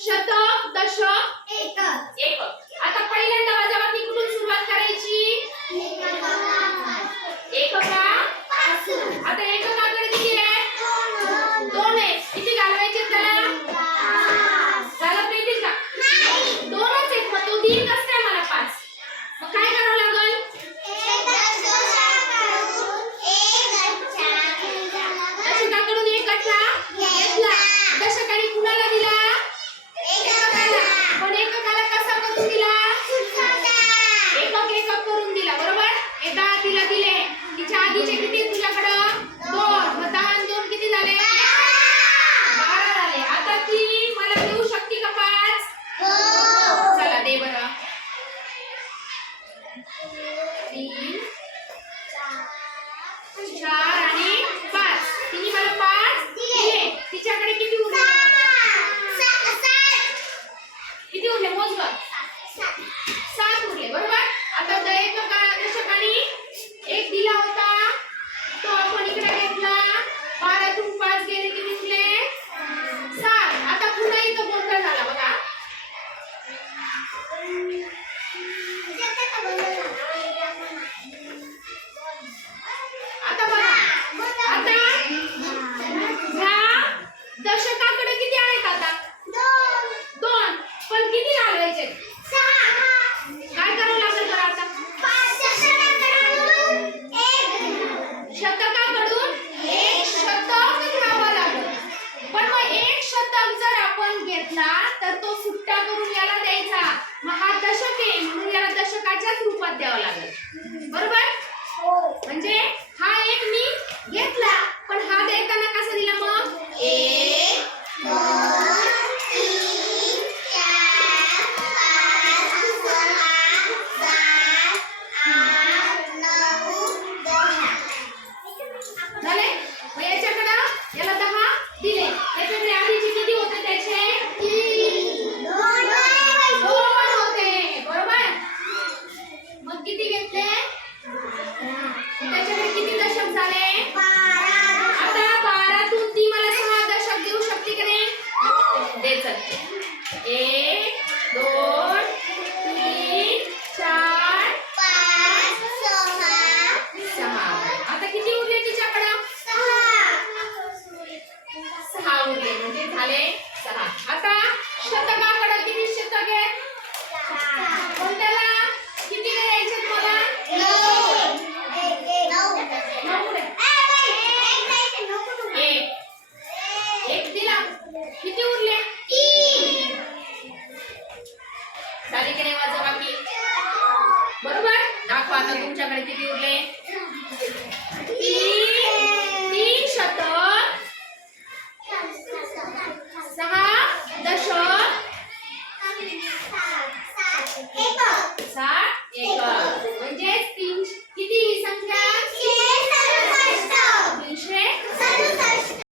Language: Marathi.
शतक दशक एकक एकक. आता पहिल्यांदा वजाबाकी कुठून सुरुवात करायची? एककापासून. आता एककाकडे किती आहे? 2 आहे. किती घालवायचे त्याला? घालत नाही का? 2च आहेत. मग तो दिन कसं आहे मला 5. मग काय करावं लागेल? दशकाकडून 1 गठ्ठा घेतला. दशकाने कुणाला दिला? एककाला. पण एककाला कसा करून दिला? एकक एकक करून दिला. बरोबर? हे 10 तिला दिले. तिच्या आधीचे किती तुझ्याकडं? 2. मग 10 आणि 2 किती झाले? 12 झाले. आता ती मला देऊ शकते का 5? हो. चला दे बरं. 3 4 आणि 5. तिने मला 5 दिले. तिच्याकडे किती उरले? 7. किती उरले मोज बघ. 7 उरले. बरोबर? आता एकक